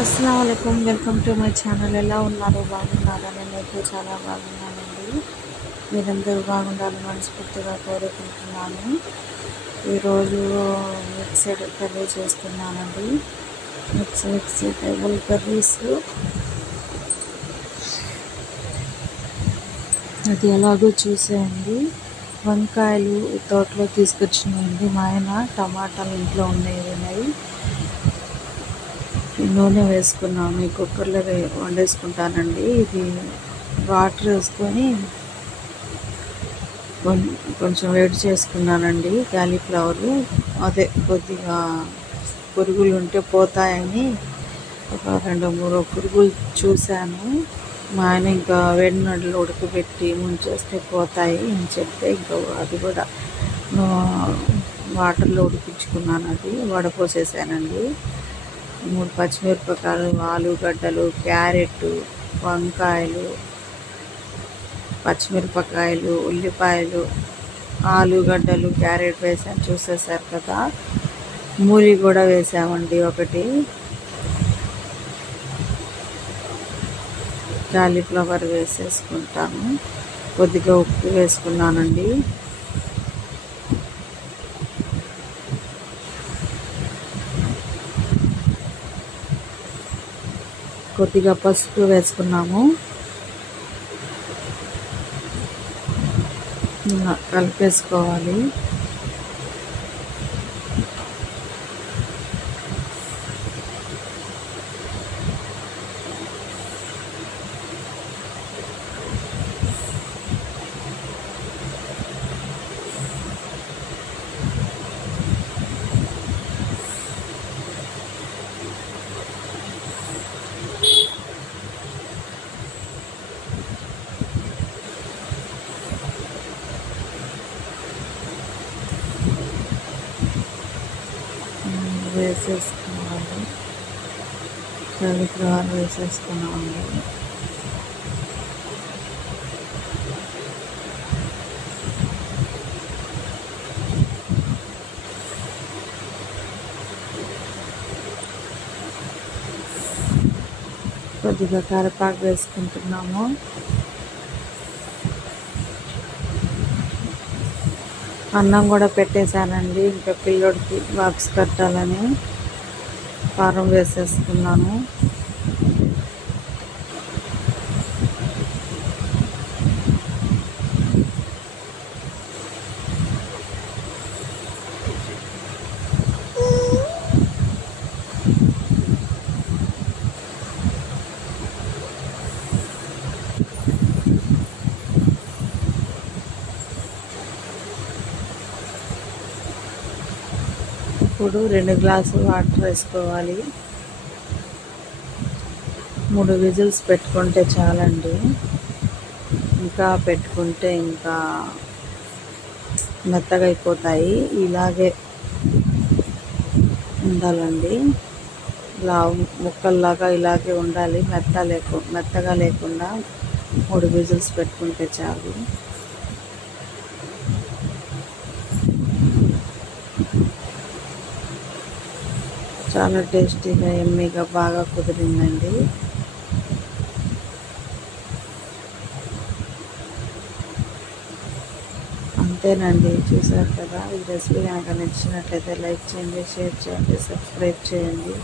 అస్సలాముఅలైకుం welcome to my channel. ఎలా ఉన్నారు? బాగున్నారా? నేనైతే చాలా బాగున్నానండి. మీరందరూ బాగుండాలని మనస్ఫూర్తిగా కోరుకుంటున్నాను. ఈరోజు మిక్స్డ్ కర్రీ చేస్తున్నానండి. Vegetable curries. అది ఎలాగో చూసేయండి. వంకాయలు తోటలో తీసుకొచ్చినాయండి మా ఆయన. టమాటాలు ఇంట్లో ఉన్నాయి. నూనె వేసుకున్నాను. ఈ కుక్కర్లో వండేసుకుంటానండి. ఇది వాటర్ వేసుకొని కొంచెం వేడి చేసుకున్నానండి. కాలీఫ్లవర్ అదే కొద్దిగా పురుగులు ఉంటే పోతాయని ఒక 2-3 పురుగులు చూశాను. మా ఆయన ఇంకా వేడి నీళ్ళు ఉడకబెట్టి ముంచేస్తే పోతాయి అని చెప్తే ఇంకా అది కూడా వాటర్లో ఉడికించుకున్నాను. అది వడపోసేసానండి. 3 పచ్చిమిరపకాయలు, ఆలుగడ్డలు, క్యారెట్, వంకాయలు, పచ్చిమిరపకాయలు, ఉల్లిపాయలు, ఆలుగడ్డలు, క్యారెట్ వేసాను. చూసేసారు కదా. మూలి కూడా వేసామండి ఒకటి. కాలీఫ్లవర్ వేసేసుకుంటాను. కొద్దిగా ఉప్పు వేసుకున్నానండి. కొద్దిగా పసుపు వేసుకున్నాము. కలిపేసుకోవాలి. వేసేసుకోవాలి. కాలీఫ్లవర్ వేసేసుకున్నామండి. కొద్దిగా కరివేపాకు వేసుకుంటున్నాము. అన్నం కూడా పెట్టేశానండి. ఇంకా పిల్లోడికి బాక్స్ కట్టాలని కారం వేసేసుకున్నాను. ఇప్పుడు 2 గ్లాసులు వాటర్ వేసుకోవాలి. 3 విజిల్స్ పెట్టుకుంటే చాలండి. ఇంకా పెట్టుకుంటే ఇంకా మెత్తగా అయిపోతాయి. ఇలాగే ఉండాలండి. ఇలా ముక్కల్లాగా ఇలాగే ఉండాలి. మెత్తగా లేకుండా 3 విజిల్స్ పెట్టుకుంటే చాలు. చాలా టేస్టీగా ఎమ్మీగా బాగా కుదిరిందండి. అంతేనండి. చూసారు కదా. ఈ రెసిపీ కనుక నచ్చినట్లయితే లైక్ చేయండి, షేర్ చేయండి, సబ్స్క్రైబ్ చేయండి.